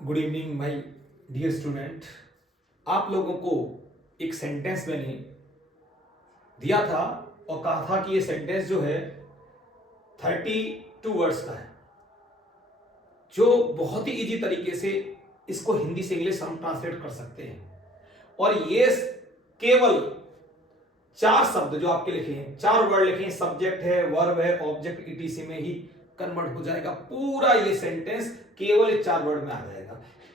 Good evening my dear student. आप लोगों को एक सेंटेंस मैंने दिया था और कहा था कि ये सेंटेंस जो है 32 वर्ड्स का है, जो बहुत ही इजी तरीके से इसको हिंदी से इंग्लिश हम ट्रांसलेट कर सकते हैं। और ये केवल 4 शब्द जो आपके लिखे हैं, 4 वर्ड लिखे हैं, सब्जेक्ट है, वर्ब है, ऑब्जेक्ट, ईटीसी में ही कन्वर्ट हो जाएगा। पूरा ये सेंटेंस केवल 4 वर्ड में आ जाएगा।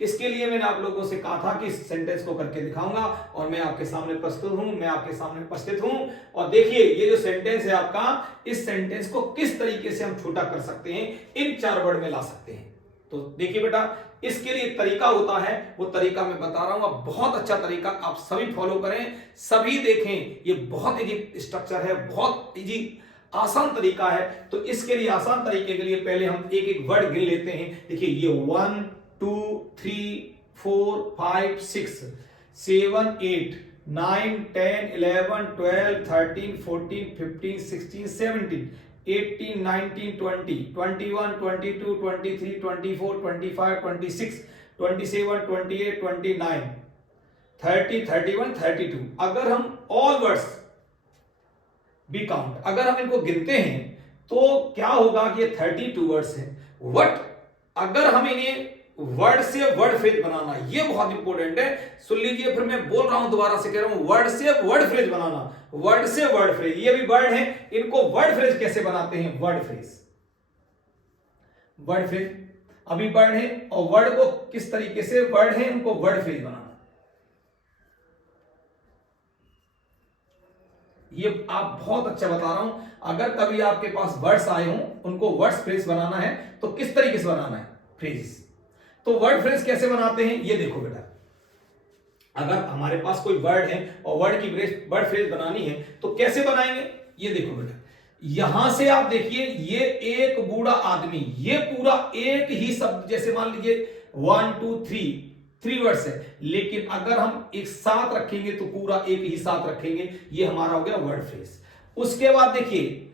इसके लिए मैंने आप लोगों से कहा था कि इस सेंटेंस को करके दिखाऊंगा और मैं आपके सामने प्रस्तुत हूं, मैं आपके सामने उपस्थित हूं। और देखिए ये जो सेंटेंस है आपका, इस सेंटेंस को किस तरीके से हम छोटा कर सकते हैं, इन 4 वर्ड में ला सकते हैं। तो देखिए बेटा, इसके लिए एक तरीका होता है, वो तरीका मैं बता रहा हूं। बहुत अच्छा तरीका, आप सभी फॉलो करें, सभी देखें। ये बहुत इजी स्ट्रक्चर है, बहुत इजी आसान तरीका है। तो इसके लिए आसान तरीके के लिए पहले हम एक एक वर्ड गिन लेते हैं। देखिए ये 1 2 3 4 5 6 7 8 9 10 11 12 13 14 15 16 17 18 19 20 21 22 23 24 25 26 27 28 29 30 31 32। अगर हम ऑल वर्ड्स बी काउंट, अगर हम इनको गिनते हैं तो क्या होगा कि ये 32 वर्ड्स हैं। वट अगर हम इन्हें वर्ड से वर्ड फ्रेज बनाना, ये बहुत इंपॉर्टेंट है, सुन लीजिए, फिर मैं बोल रहा हूं, दोबारा से कह रहा हूं, वर्ड से वर्ड फ्रेज बनाना, वर्ड से वर्ड फ्रेज, ये भी वर्ड है, इनको वर्ड फ्रेज कैसे बनाते हैं, वर्ड फ्रेज, वर्ड फ्रेज अभी वर्ड है, और वर्ड को किस तरीके से वर्ड है उनको वर्ड फ्रेज बनाना, ये आप बहुत अच्छा बता रहा हूं। अगर कभी आपके पास वर्ड्स आए हों, उनको वर्ड्स फ्रेज बनाना है तो किस तरीके से बनाना है, फ्रेज। तो वर्ड फ्रेज कैसे बनाते हैं, ये देखो बेटा, अगर हमारे पास कोई वर्ड है और वर्ड की वर्ड फ्रेज बनानी है तो कैसे बनाएंगे, ये देखो बेटा, यहां से आप देखिए, ये एक बूढ़ा आदमी, ये पूरा एक ही शब्द, जैसे मान लीजिए 1 2 3 वर्ड्स है, लेकिन अगर हम एक साथ रखेंगे तो पूरा एक ही साथ रखेंगे, ये हमारा हो गया वर्ड फ्रेज। उसके बाद देखिए,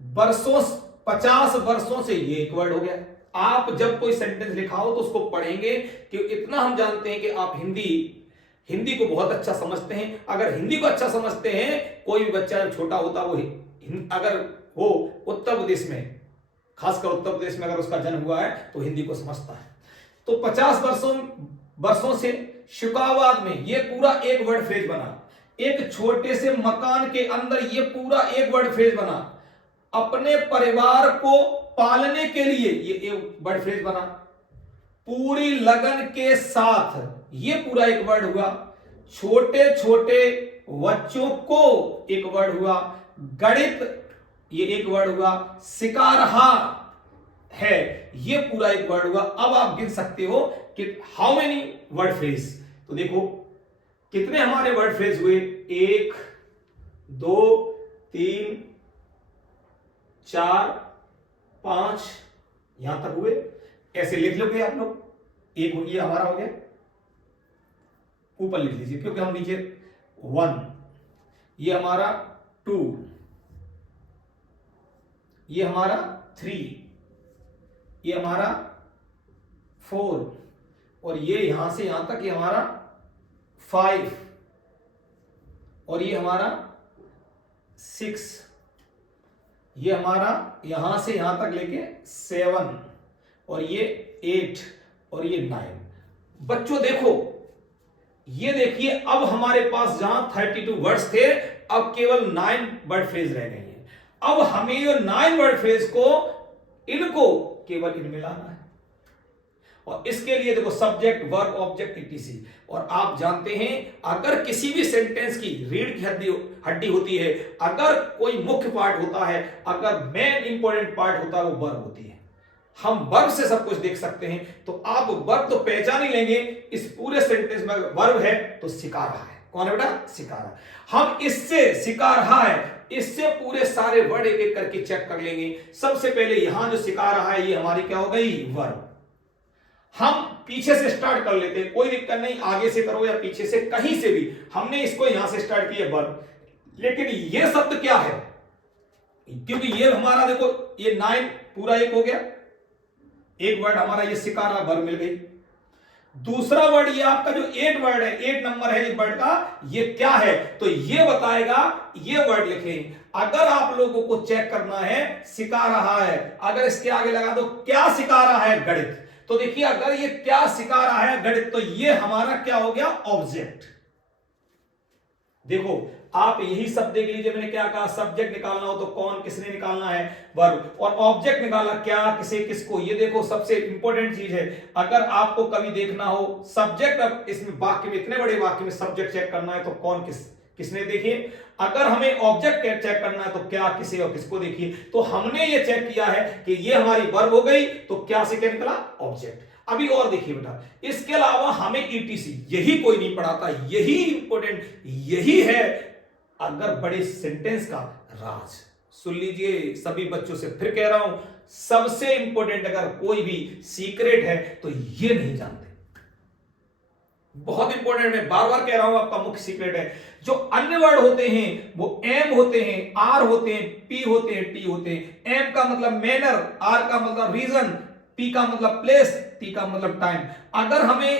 वर्षों, 50 वर्षों से, ये एक वर्ड हो गया। आप जब कोई सेंटेंस लिखा हो तो उसको पढ़ेंगे, कि इतना हम जानते हैं कि आप हिंदी को बहुत अच्छा समझते हैं। अगर हिंदी को अच्छा समझते हैं, कोई भी बच्चा जब छोटा होता, वो अगर वो उत्तर प्रदेश में, खासकर उत्तर प्रदेश में अगर उसका जन्म हुआ है तो हिंदी को समझता है। तो 50 वर्षों से शुकाबाद में, ये पूरा एक वर्ड फ्रेज बना। एक छोटे से मकान के अंदर, ये पूरा एक वर्ड फ्रेज बना। अपने परिवार को पालने के लिए, ये एक वर्ड फ्रेज बना। पूरी लगन के साथ, ये पूरा एक वर्ड हुआ। छोटे छोटे बच्चों को, एक वर्ड हुआ। गणित, ये एक वर्ड हुआ। सिकारहा है, ये पूरा एक वर्ड हुआ। अब आप गिन सकते हो कि हाउ मेनी वर्ड फ्रेज। तो देखो कितने हमारे वर्ड फ्रेज हुए, 1 2 3 4 5, यहां तक हुए। ऐसे लिख लोगे आप लोग, एक हो गया, हमारा हो गया, ऊपर लिख लीजिए, क्योंकि हम नीचे 1, ये हमारा 2, ये हमारा 3, ये हमारा 4, और ये यहां से यहां तक ये हमारा 5, और ये हमारा 6, ये हमारा यहां से यहां तक लेके 7, और ये 8, और ये 9। बच्चों देखो, ये देखिए, अब हमारे पास जहां 32 वर्ड्स थे, अब केवल 9 वर्ड फ्रेज रह गए हैं। अब हमें ये 9 वर्ड फ्रेज को, इनको केवल इनमें लाना है। और इसके लिए देखो, सब्जेक्ट, वर्ब, ऑब्जेक्ट, ईटीसी। और आप जानते हैं, अगर किसी भी सेंटेंस की रीढ़ की हड्डी होती है, अगर कोई मुख्य पार्ट होता है, अगर मेन इंपॉर्टेंट पार्ट होता है, वो वर्ब होती है। हम वर्ब से सब कुछ देख सकते हैं। तो आप वर्ब तो पहचान ही लेंगे, इस पूरे सेंटेंस में वर्ब है तो सिखा रहा है। कौन है बेटा, सिखा रहा। हम इससे सिखा रहा है, इससे पूरे सारे वर्ड एक एक करके चेक कर लेंगे। सबसे पहले यहां जो सिखा रहा है, ये हमारी क्या हो गई, वर्ब। हम पीछे से स्टार्ट कर लेते हैं, कोई दिक्कत नहीं, आगे से करो या पीछे से, कहीं से भी। हमने इसको यहां से स्टार्ट किया वर्ब, लेकिन ये शब्द क्या है, क्योंकि ये हमारा देखो, ये 9 पूरा एक हो गया, एक वर्ड हमारा ये सिकारा, वर्ब मिल गई। दूसरा वर्ड ये आपका जो 8 वर्ड है, 8 नंबर है इस वर्ड का, ये क्या है? तो ये बताएगा, ये वर्ड लिखें। अगर आप लोगों को चेक करना है सिखा रहा है, अगर इसके आगे लगा दो क्या सिखा रहा है? गणित। तो देखिए अगर ये क्या सिखा रहा है? गणित, तो ये हमारा क्या हो गया? ऑब्जेक्ट। देखो आप यही सब देख लीजिए, मैंने क्या कहा, सब्जेक्ट निकालना हो तो कौन, किसने निकालना है? वर्ब। और ऑब्जेक्ट निकालना क्या, किसे, किसको। ये देखो सबसे इंपॉर्टेंट चीज है, अगर आपको कभी देखना हो सब्जेक्ट, अब इसमें वाक्य में, इतने बड़े वाक्य में सब्जेक्ट चेक करना है तो कौन, किसने। देखिए अगर हमें ऑब्जेक्ट चेक करना है तो क्या, किसे और किसको। देखिए तो हमने ये चेक किया है कि ये हमारी वर्ब हो गई, तो क्या से क्या निकला? ऑब्जेक्ट। अभी और देखिए बेटा, इसके अलावा हमें ईटीसी, यही कोई नहीं पढ़ाता, यही इंपॉर्टेंट, यही है अगर बड़े सेंटेंस का राज। सुन लीजिए सभी बच्चों से फिर कह रहा हूं, सबसे इंपॉर्टेंट अगर कोई भी सीक्रेट है तो ये नहीं जानते। बहुत इंपॉर्टेंट, मैं बार बार कह रहा हूं, आपका मुख्य सीक्रेट है। जो अन्य वर्ड होते हैं वो एम होते हैं, आर होते हैं, पी होते हैं, टी होते हैं। एम का मतलब मैनर, आर का मतलब रीजन, पी का मतलब प्लेस, टी का मतलब टाइम। अगर हमें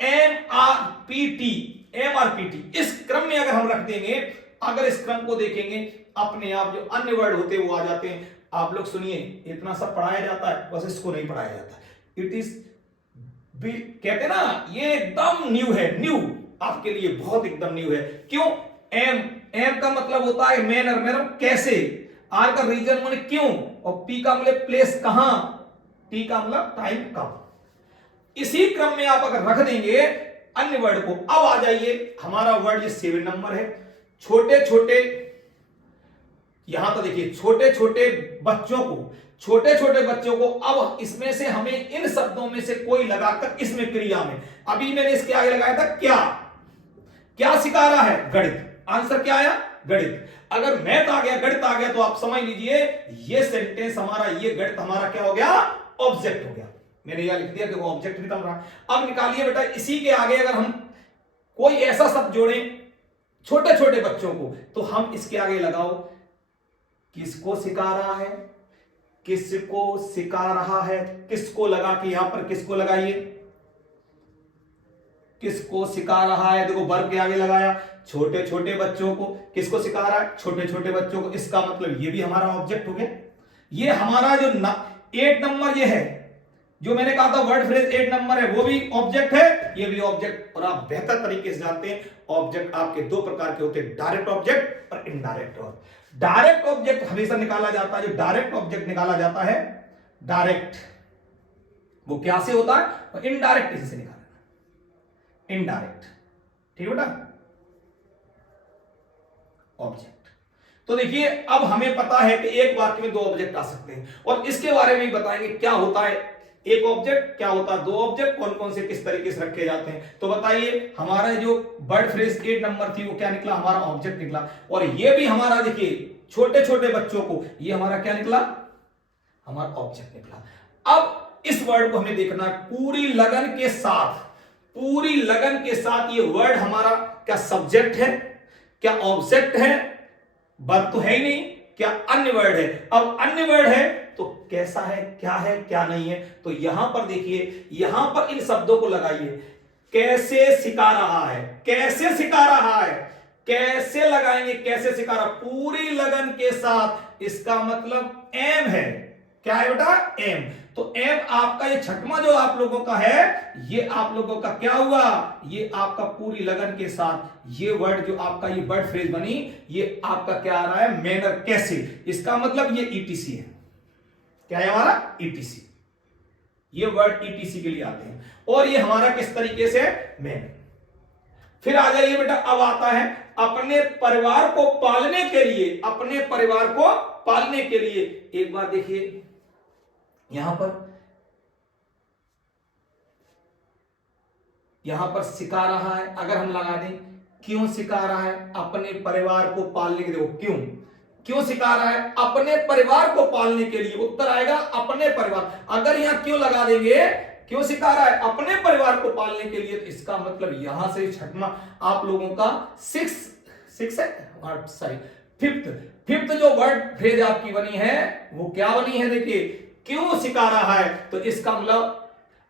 M R P T, M R P T इस क्रम में अगर हम रख देंगे, अगर इस क्रम को देखेंगे, अपने आप जो अन्य वर्ड होते हैं वो आ जाते हैं। आप लोग सुनिए, इतना सब पढ़ाया जाता है, बस इसको नहीं पढ़ाया जाता। इट इज कहते हैं ना, ये एकदम न्यू है, न्यू आपके लिए बहुत एकदम न्यू है। क्यों? एम, एम का मतलब होता है मैनर, मैनर कैसे। आर का रीजन माने क्यों, और पी का मतलब प्लेस कहां, टी का मतलब टाइम कब। इसी क्रम में आप अगर रख देंगे अन्य वर्ड को। अब आ जाइए, हमारा वर्ड ये 7 नंबर है। छोटे छोटे, यहां तो देखिए छोटे छोटे बच्चों को, छोटे छोटे बच्चों को, अब इसमें से हमें इन शब्दों में से कोई लगाकर इसमें क्रिया में, अभी मैंने इसके आगे लगाया था क्या, क्या सिखा रहा है? गणित। आंसर क्या आया? गणित। अगर मैथ आ गया, गणित आ गया, तो आप समझ लीजिए ये सेंटेंस हमारा, ये गणित हमारा क्या हो गया? ऑब्जेक्ट हो गया। मैंने यह लिख दिया कि वो ऑब्जेक्ट निकल रहा है। अब निकालिए बेटा, इसी के आगे अगर हम कोई ऐसा शब्द जोड़े छोटे छोटे बच्चों को, तो हम इसके आगे लगाओ किसको सिखा रहा है, किसको सिखा रहा है, किसको लगा के यहां पर किसको लगाइए, किसको सिखा रहा है। देखो वर्ब के आगे लगाया, छोटे छोटे बच्चों को, किसको सिखा रहा है? छोटे छोटे बच्चों को। इसका मतलब ये भी हमारा ऑब्जेक्ट हो गया। ये हमारा जो 8 नंबर ये है, जो मैंने कहा था वर्ड फ्रेज 8 नंबर है, वो भी ऑब्जेक्ट है, ये भी ऑब्जेक्ट। और आप बेहतर तरीके से जानते हैं ऑब्जेक्ट आपके 2 प्रकार के होते हैं, डायरेक्ट ऑब्जेक्ट और इनडायरेक्ट ऑब्जेक्ट। डायरेक्ट ऑब्जेक्ट हमेशा निकाला जाता है, जो डायरेक्ट ऑब्जेक्ट निकाला जाता है, डायरेक्ट वो क्या से होता है? और इनडायरेक्ट इसी से निकाला, इनडायरेक्ट। ठीक है बेटा, ऑब्जेक्ट। तो देखिए अब हमें पता है कि एक वाक्य में 2 ऑब्जेक्ट आ सकते हैं, और इसके बारे में भी बताएंगे क्या होता है एक ऑब्जेक्ट, क्या होता है 2 ऑब्जेक्ट, कौन कौन से किस तरीके से रखे जाते हैं। तो बताइए, हमारा जो वर्ड फ्रेज 8 नंबर थी वो क्या निकला? हमारा ऑब्जेक्ट निकला। और ये भी हमारा देखिए छोटे छोटे बच्चों को, ये हमारा क्या निकला? हमारा ऑब्जेक्ट निकला। अब इस वर्ड को हमें देखना है पूरी लगन के साथ, पूरी लगन के साथ। ये वर्ड हमारा क्या सब्जेक्ट है, क्या ऑब्जेक्ट है? वर्ब तो है ही नहीं, क्या अन्य वर्ड है? अब अन्य वर्ड है तो कैसा है, क्या नहीं है। तो यहां पर देखिए, यहां पर इन शब्दों को लगाइए, कैसे सिखा रहा है, कैसे सिखा रहा है, कैसे लगाएंगे, कैसे सिखा रहा? पूरी लगन के साथ। इसका मतलब एम है, क्या है बेटा? एम। तो एम आपका ये छठवां जो आप लोगों का है, ये आप लोगों का क्या हुआ? ये आपका पूरी लगन के साथ ये वर्ड जो आपका ये वर्ड फ्रेज बनी, ये आपका क्या आ रहा है? मैनर, कैसे। इसका मतलब ये ईटीसी है। क्या है हमारा? ईटीसी। ये वर्ड ईटीसी के लिए आते हैं। और ये हमारा किस तरीके से? मैनर। फिर आ जाइए बेटा, अब आता है अपने परिवार को पालने के लिए, अपने परिवार को पालने के लिए। एक बार देखिए यहां पर सिखा रहा है, अगर हम लगा दें क्यों सिखा रहा है? अपने परिवार को पालने के लिए। क्यों, क्यों सिखा रहा है? अपने परिवार को पालने के लिए। उत्तर आएगा अपने परिवार। अगर यहां क्यों लगा देंगे, क्यों सिखा रहा है? अपने परिवार को पालने के लिए, तो इसका मतलब यहां से छठवां आप लोगों का फिफ्थ जो वर्ड फ्रेज आपकी बनी है वो क्या बनी है? देखिए, क्यों सिखा रहा है, तो इसका मतलब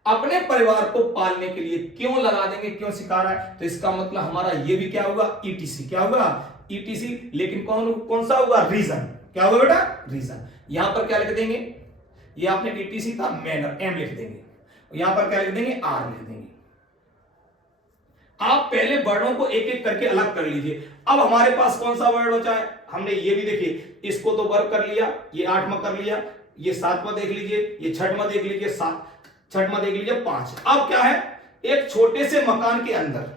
अपने परिवार को पालने के लिए क्यों लगा देंगे, क्यों सिखा रहा है, तो इसका मतलब हमारा ये भी क्या होगा, ईटीसी। क्या होगा, ईटीसी। लेकिन कौन सा होगा, रीजन। क्या होगा बेटा, रीजन। यहां पर क्या लिख देंगे, ये आपने ईटीसी था, मैनर, एम लिख देंगे। यहां पर क्या लिख देंगे, आर लिख देंगे। आप पहले वर्डों को एक एक करके अलग कर लीजिए। अब हमारे पास कौन सा वर्ड बचा है, हमने ये भी देखिए, इसको तो वर्क कर लिया, ये 8वां कर लिया, ये 7वां देख लीजिए, ये 6वां देख लीजिए, 6वां देख लीजिए, 5। अब क्या है, एक छोटे से मकान के अंदर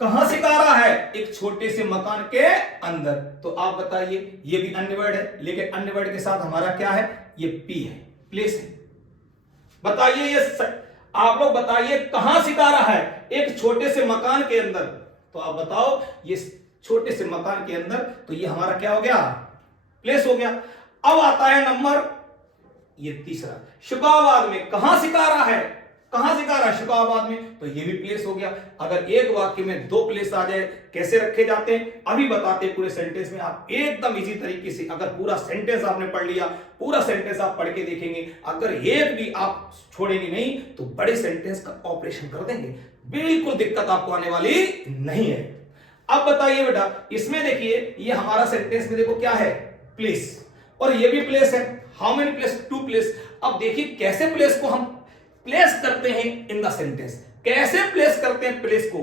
कहां सिखा रहा है, एक छोटे से मकान के अंदर। तो आप बताइए, ये भी अन्य वर्ड है, लेकिन अन्य वर्ड के साथ हमारा क्या है, ये पी है, प्लेस है। बताइए ये आप लोग बताइए कहां सिखा रहा है, एक छोटे से मकान के अंदर। तो आप बताओ, ये छोटे से मकान के अंदर, तो ये हमारा क्या हो गया, प्लेस हो गया। अब आता है नंबर ये तीसरा, शुकाबाद में कहां सिखा रहा है, कहां सिखा रहा है, शुकाबाद में, तो ये भी प्लेस हो गया। अगर एक वाक्य में 2 प्लेस आ जाए, कैसे रखे जाते हैं अभी बताते हैं। पूरे सेंटेंस में आप एकदम इजी तरीके से, अगर पूरा सेंटेंस आपने पढ़ लिया, पूरा सेंटेंस आप पढ़ के देखेंगे, अगर एक भी आप छोड़ेंगे नहीं तो बड़े सेंटेंस का ऑपरेशन कर देंगे, बिल्कुल दिक्कत आपको आने वाली नहीं है। अब बताइए बेटा, इसमें देखिए, ये हमारा सेंटेंस में देखो क्या है, प्लेस, और ये भी प्लेस है। How many place, 2 place. अब देखिए कैसे प्लेस को हम प्लेस करते हैं इन द सेंटेंस, कैसे प्लेस करते हैं प्लेस को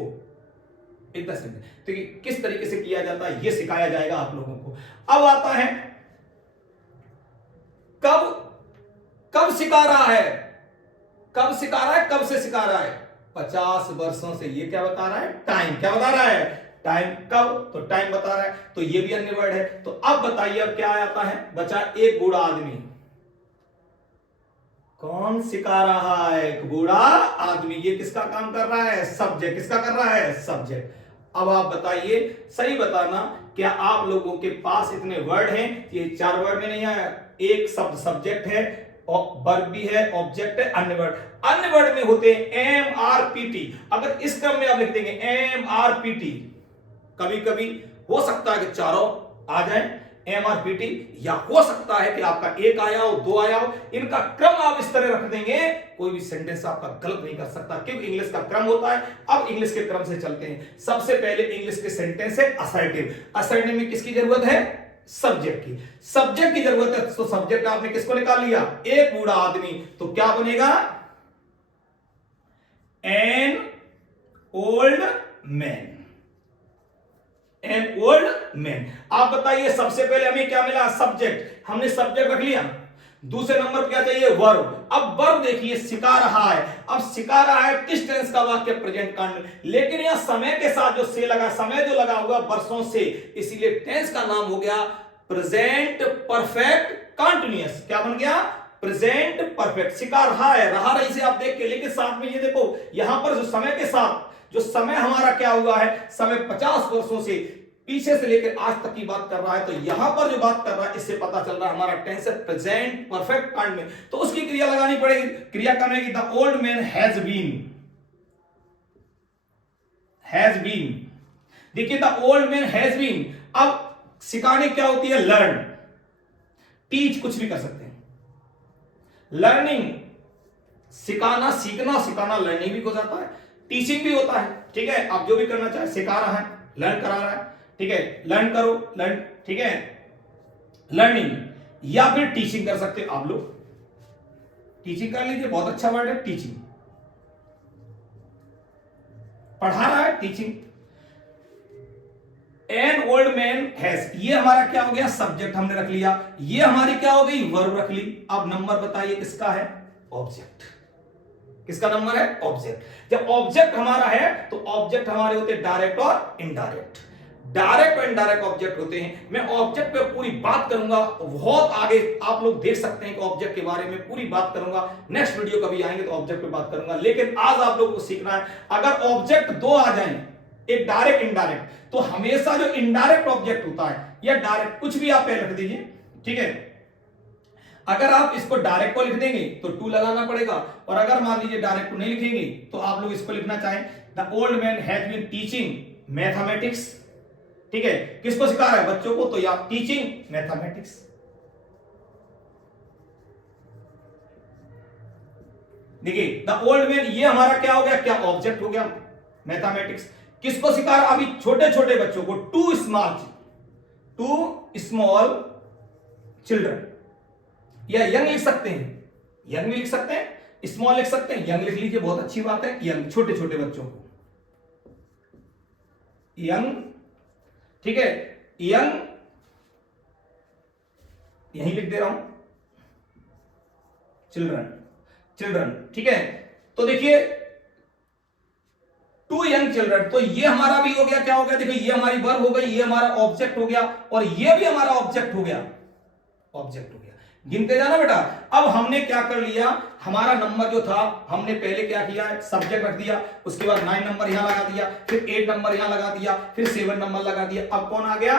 इन द सेंटेंस, तो किस तरीके से किया जाता है ये सिखाया जाएगा आप लोगों को। अब आता है कब सिखा रहा है, कब सिखा रहा है, कब से सिखा रहा है, 50 वर्षों से। ये क्या बता रहा है, टाइम। क्या बता रहा है, टाइम। कब, तो टाइम बता रहा है, तो ये भी अन्य वर्ड है। तो अब बताइए, अब क्या आता है, बचा एक बूढ़ा आदमी। कौन सिखा रहा है, एक बूढ़ा आदमी। ये किसका काम कर रहा है, सब्जेक्ट। किसका कर रहा है, सब्जेक्ट। अब आप बताइए, सही बताना, क्या आप लोगों के पास इतने वर्ड हैं, ये 4 वर्ड में नहीं आया, एक शब्द सब्जेक्ट है, वर्ब भी है, ऑब्जेक्ट है, अन्य वर्ड। अन्य वर्ड में होते हैं MRPT। अगर इस क्रम में आप लिख देंगे MRPT, कभी कभी हो सकता है कि चारों आ जाए MRPT, या हो सकता है कि आपका एक आया हो, 2 आया हो। इनका क्रम आप इस तरह रख देंगे, कोई भी सेंटेंस आपका गलत नहीं कर सकता, क्योंकि इंग्लिश का क्रम होता है। अब इंग्लिश के क्रम से चलते हैं। सबसे पहले इंग्लिश के सेंटेंस है असर्टिव। असर्टिव में किसकी जरूरत है, सब्जेक्ट की। सब्जेक्ट की जरूरत है, तो सब्जेक्ट आपने किसको निकाल लिया, एक बूढ़ा आदमी। तो क्या बनेगा, an old man. An old man. आप बताइए, सबसे पहले हमें क्या मिला, सब्जेक्ट। हमने सब्जेक्ट रख लिया। दूसरे नंबर पर क्या चाहिए, वर्ब। अब वर्ब देखिए, सिखा रहा है। अब सिखा रहा है किस टेंस का वाक्य, प्रेजेंट कांड। लेकिन यहां समय के साथ जो से लगा, समय जो लगा हुआ वर्षों से, इसीलिए टेंस का नाम हो गया प्रेजेंट परफेक्ट कंटीन्यूअस। क्या बन गया, प्रेजेंट परफेक्ट। सिखा रहा है, रहा रही से आप देख के, लेकिन साथ में ये देखो, यहां पर जो समय के साथ जो समय हमारा क्या हुआ है, समय 50 वर्षों से पीछे से लेकर आज तक की बात कर रहा है। तो यहां पर जो बात कर रहा है, इससे पता चल रहा है हमारा टेंस है प्रेजेंट परफेक्ट कांड में, तो उसकी क्रिया लगानी पड़ेगी। क्रिया करने की, the old man has been. देखिए, the old man has been. अब सिखाने क्या होती है, लर्न, टीच, कुछ भी कर सकते हैं। लर्निंग, सिखाना, सीखना, सिखाना लर्निंग भी हो जाता है, टीचिंग भी होता है। ठीक है, आप जो भी करना चाहे, सिखा रहा है, लर्न करा रहा है, ठीक है, लर्न करो, लर्न, ठीक है, लर्निंग, या फिर टीचिंग कर सकते हो आप लोग। टीचिंग कर लीजिए, बहुत अच्छा वर्ड है टीचिंग, पढ़ा रहा है, teaching. An old man has, ये हमारा क्या हो गया, सब्जेक्ट हमने रख लिया। ये हमारी क्या हो गई, वर्ब रख ली। अब नंबर बताइए किसका है, ऑब्जेक्ट। किसका नंबर है, ऑब्जेक्ट। जब ऑब्जेक्ट हमारा है, तो ऑब्जेक्ट हमारे होते हैं डायरेक्ट और इनडायरेक्ट। डायरेक्ट और इनडायरेक्ट ऑब्जेक्ट होते हैं। मैं ऑब्जेक्ट पे पूरी बात करूंगा, बहुत आगे आप लोग देख सकते हैं कि ऑब्जेक्ट के बारे में पूरी बात करूंगा। नेक्स्ट वीडियो कभी आएंगे तो ऑब्जेक्ट पे बात करूंगा, लेकिन आज आप लोगों को सीखना है, अगर ऑब्जेक्ट 2 आ जाए, एक डायरेक्ट इंडायरेक्ट, तो हमेशा जो इनडायरेक्ट ऑब्जेक्ट होता है या डायरेक्ट, कुछ भी आप पे रख दीजिए, ठीक है। अगर आप इसको डायरेक्ट को लिख देंगे तो टू लगाना पड़ेगा, और अगर मान लीजिए डायरेक्ट को नहीं लिखेंगे तो आप लोग इसको लिखना चाहें, the old man has been teaching mathematics. ठीक है, किसको सिखा रहा है, बच्चों को, तो या टीचिंग मैथमेटिक्स। देखिए द ओल्ड मैन, ये हमारा क्या हो गया, क्या ऑब्जेक्ट हो गया मैथमेटिक्स। किसको सिखा रहा, अभी छोटे छोटे बच्चों को, टू स्मॉल चिल्ड्रन, या यंग लिख सकते हैं, यंग भी लिख सकते हैं, स्मॉल लिख सकते हैं, यंग लिख लीजिए, बहुत अच्छी बात है। यंग छोटे छोटे बच्चों को, यंग, ठीक है, यंग यहीं लिख दे रहा हूं, चिल्ड्रन, चिल्ड्रन, ठीक है। तो देखिए टू यंग चिल्ड्रन, तो ये हमारा भी हो गया, क्या हो गया, देखिए ये हमारी वर्ब हो गई, ये हमारा ऑब्जेक्ट हो गया, और ये भी हमारा ऑब्जेक्ट हो गया, ऑब्जेक्ट हो गया। गिनते जाना बेटा। अब हमने क्या कर लिया, हमारा नंबर जो था, हमने पहले क्या किया, सब्जेक्ट रख दिया, उसके बाद 9 नंबर यहां लगा दिया, फिर 8 नंबर यहां लगा दिया, फिर 7 नंबर लगा दिया। अब कौन आ गया,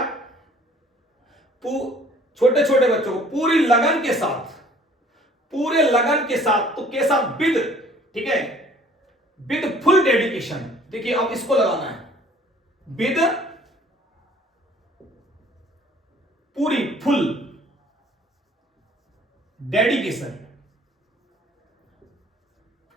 छोटे छोटे बच्चों को पूरी लगन के साथ, पूरे लगन के साथ, तो के साथ विद, ठीक है, विद फुल डेडिकेशन। देखिए अब इसको लगाना है, विद पूरी फुल डेडिकेशन,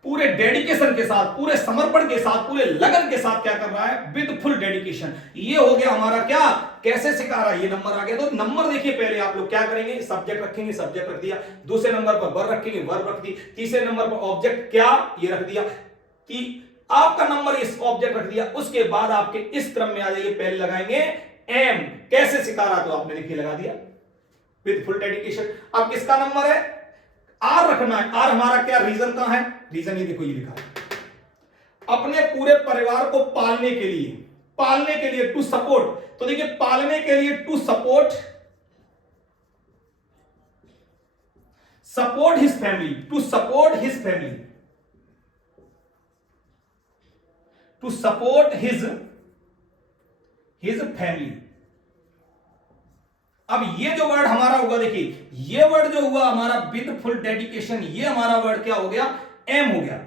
पूरे डेडिकेशन के साथ, पूरे समर्पण के साथ, पूरे लगन के साथ क्या कर रहा है, विद फुल डेडिकेशन। ये हो गया हमारा क्या, कैसे सिखा रहा है, ये नंबर आ गया। तो नंबर देखिए, पहले आप लोग क्या करेंगे, सब्जेक्ट रखेंगे, सब्जेक्ट रख दिया, दूसरे नंबर पर वर्ब रखेंगे, वर्ब रख दी, तीसरे नंबर पर ऑब्जेक्ट क्या, ये रख दिया, कि आपका नंबर इस ऑब्जेक्ट रख दिया। उसके बाद आपके इस क्रम में आ जाइए, पहले लगाएंगे एम, कैसे सिखा रहा, तो आपने देखिए लगा दिया विद फुल डेडिकेशन। अब किसका नंबर है, आर रखना है। आर हमारा क्या, रीजन कहां है, रीजन ये देखो, ये लिखा है, अपने पूरे परिवार को पालने के लिए, पालने के लिए, टू सपोर्ट। तो देखिए पालने के लिए, to support, support his family, to support his family, to support his family. अब ये जो वर्ड हमारा हुआ, देखिए ये वर्ड जो हुआ हमारा विद फुल डेडिकेशन, ये हमारा वर्ड क्या हो गया, एम हो गया।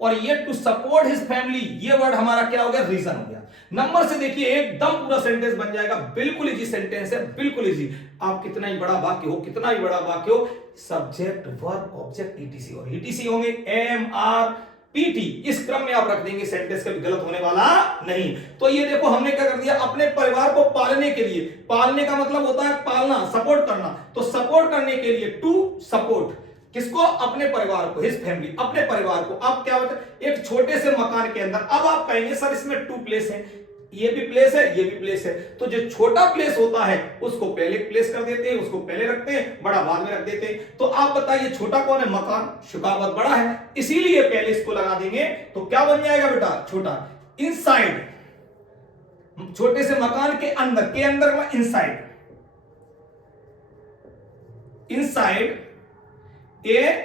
और ये टू सपोर्ट हिज फैमिली, ये वर्ड हमारा क्या हो गया, रीजन हो गया। नंबर से देखिए एकदम पूरा सेंटेंस बन जाएगा, बिल्कुल इजी सेंटेंस है, बिल्कुल इजी। आप कितना ही बड़ा वाक्य हो, कितना ही बड़ा वाक्य हो, सब्जेक्ट वर्ब ऑब्जेक्ट ईटीसी, और ईटीसी होंगे एम आर पीटी, इस क्रम में आप रख देंगे, सेंटेंस कभी गलत होने वाला नहीं। तो ये देखो हमने क्या कर दिया, अपने परिवार को पालने के लिए, पालने का मतलब होता है पालना, सपोर्ट करना, तो सपोर्ट करने के लिए, टू सपोर्ट किसको, अपने परिवार को, हिज फैमिली, अपने परिवार को। अब क्या होता है, एक छोटे से मकान के अंदर, अब आप कहेंगे सर इसमें टू प्लेस है, ये भी प्लेस है, ये भी प्लेस है, तो जो छोटा प्लेस होता है उसको पहले प्लेस कर देते हैं, उसको पहले रखते हैं, बड़ा बाद में रख देते हैं। तो आप बताइए छोटा कौन है, मकान, शुकावत बड़ा है, इसीलिए पहले इसको लगा देंगे, तो क्या बन जाएगा बेटा, छोटा, इनसाइड, छोटे से मकान के अंदर, के अंदर का inside, inside a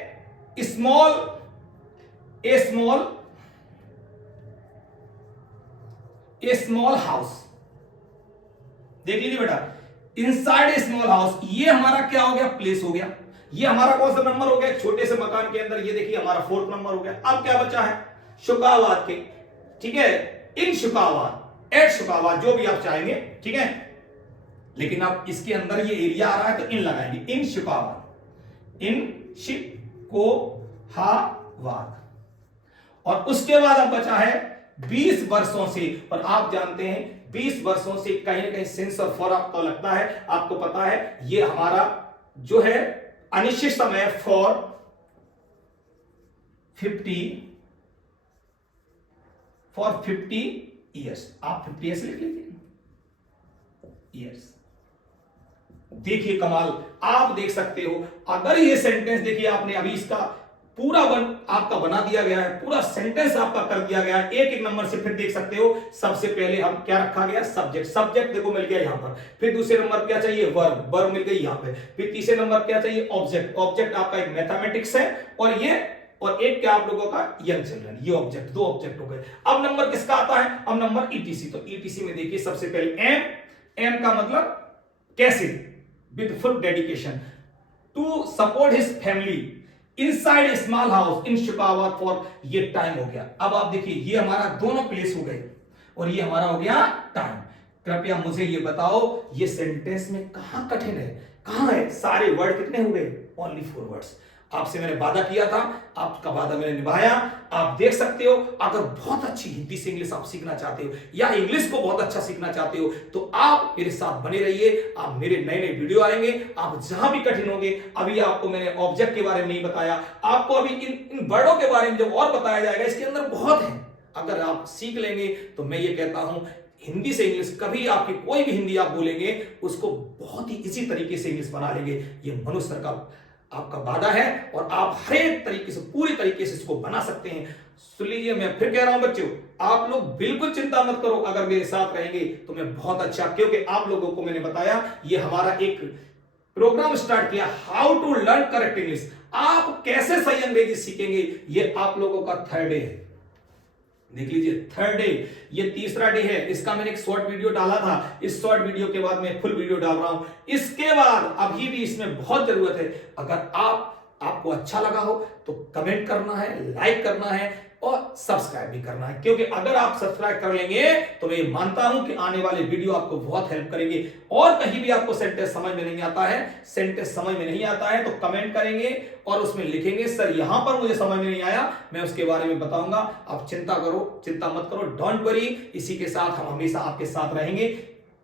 small house. देख लीजिए बेटा, इनसाइड ए स्मॉल हाउस, ये हमारा क्या हो गया, प्लेस हो गया। ये हमारा कौन सा नंबर हो गया, छोटे से मकान के अंदर, ये देखिए हमारा 4th नंबर हो गया। अब क्या बचा है, शुकावात के, ठीक है, इन शुकावात, एट शुकावात, जो भी आप चाहेंगे, ठीक है, लेकिन आप इसके अंदर ये एरिया आ रहा है तो इन लगाएंगे, इन शुकावात, इन शिकोहावात। और उसके बाद अब बचा है 20 वर्षों से, और आप जानते हैं 20 वर्षों से कहीं ना कहीं सेंस और फॉर आपको लगता है, आपको पता है, ये हमारा जो है अनिश्चित समय, फॉर 50 ईयर्स। आप 50 ईयर्स लिख लीजिए, ईयर्स। देखिए कमाल, आप देख सकते हो, अगर ये सेंटेंस देखिए आपने अभी इसका पूरा आपका बना दिया गया है, पूरा सेंटेंस आपका कर दिया गया है, एक एक नंबर से। फिर देख सकते हो, सबसे पहले हम क्या रखा गया, सब्जेक्ट, सब्जेक्ट देखो मिल गया यहां पर। फिर दूसरे नंबर क्या चाहिए, वर्ब, वर्ब मिल गई यहां पे। फिर तीसरे नंबर क्या चाहिए, ऑब्जेक्ट, ऑब्जेक्ट आपका एक मैथमेटिक्स है, और ये, और एक क्या आप लोगों का यंग चिल्ड्रन, ये ऑब्जेक्ट, 2 ऑब्जेक्ट हो गए। अब नंबर किसका आता है, अब नंबर ईटीसी। तो ईटीसी में देखिए सबसे पहले एम, एम का मतलब कैसे, with full dedication, to support his family, inside a small house, in शुकावात, फॉर, ये टाइम हो गया। अब आप देखिए ये हमारा दोनों प्लेस हो गए, और ये हमारा हो गया टाइम। कृपया मुझे ये बताओ, ये सेंटेंस में कहां कठिन है, कहां है, सारे वर्ड कितने हो गए, ओनली 4 वर्ड्स। आपसे मैंने वादा किया था, आपका वादा मैंने निभाया। आप देख सकते हो, अगर बहुत अच्छी हिंदी से इंग्लिश आप सीखना चाहते हो या इंग्लिश को बहुत अच्छा सीखना चाहते हो तो आप मेरे साथ बने रहिए। आप मेरे नए नए वीडियो आएंगे, आप जहां भी कठिन होंगे। अभी आपको मैंने ऑब्जेक्ट के बारे में नहीं बताया, आपको अभी इन वर्डों के बारे में जब और बताया जाएगा, इसके अंदर बहुत है। अगर आप सीख लेंगे तो मैं ये कहता हूं, हिंदी से इंग्लिश कभी आपकी कोई भी हिंदी आप बोलेंगे उसको बहुत ही इजी तरीके से इंग्लिश बना लेंगे। ये मनुष्य सर का आपका वादा है और आप हर एक तरीके से, पूरी तरीके से इसको बना सकते हैं। सुन लीजिए, मैं फिर कह रहा हूं बच्चों, आप लोग बिल्कुल चिंता मत करो, अगर मेरे साथ रहेंगे तो मैं बहुत अच्छा, क्योंकि आप लोगों को मैंने बताया ये हमारा एक प्रोग्राम स्टार्ट किया, how to learn correct English. आप कैसे सही अंग्रेजी सीखेंगे, ये आप लोगों का थर्ड डे है। देख लीजिए, थर्ड डे, ये तीसरा डे है। इसका मैंने एक शॉर्ट वीडियो डाला था, इस शॉर्ट वीडियो के बाद मैं फुल वीडियो डाल रहा हूं। इसके बाद अभी भी इसमें बहुत जरूरत है। अगर आपको अच्छा लगा हो तो कमेंट करना है, लाइक करना है और सब्सक्राइब भी करना है, क्योंकि अगर आप सब्सक्राइब कर लेंगे तो मैं मानता हूं कि आने वाले वीडियो आपको बहुत हेल्प करेंगे। और कहीं भी आपको सेंटेंस समझ में नहीं आता है तो कमेंट करेंगे और उसमें लिखेंगे सर यहां पर मुझे समझ में नहीं आया, मैं उसके बारे में बताऊंगा। आप चिंता मत करो, डोंट वरी। इसी के साथ हम हमेशा आपके साथ रहेंगे।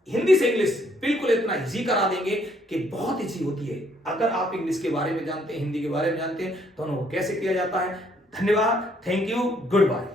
हिंदी से इंग्लिश बिल्कुल इतना इजी करा देंगे कि बहुत इजी होती है। अगर आप इंग्लिश के बारे में जानते हैं, हिंदी के बारे में जानते हैं, दोनों को कैसे किया जाता है। धन्यवाद, थैंक यू, गुड बाय।